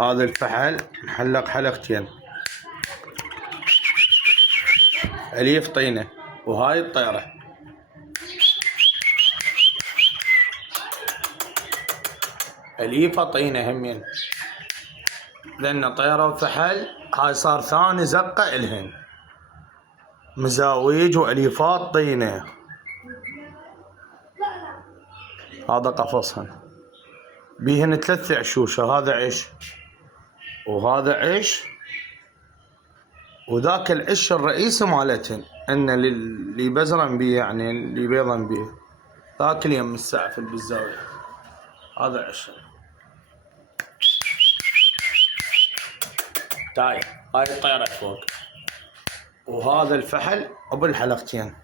هذا الفحل محلق حلقتين، اليف طينه. وهاي الطيره اليفه طينه همين، لان طيره وفحل. هاي صار ثاني زقه الهن، مزاويج واليفات طينه. هذا قفصهن بيهن 3 عشوشه، هذا عش وهذا عش، وذاك العش الرئيسي مالتهن ان اللي يبزرن بيه، يعني اللي يبيضن بيه، ذاك اليم السعفل بالزاويه. هذا عش تاي. هاي الطيره فوق، وهذا الفحل ابو الحلقتين.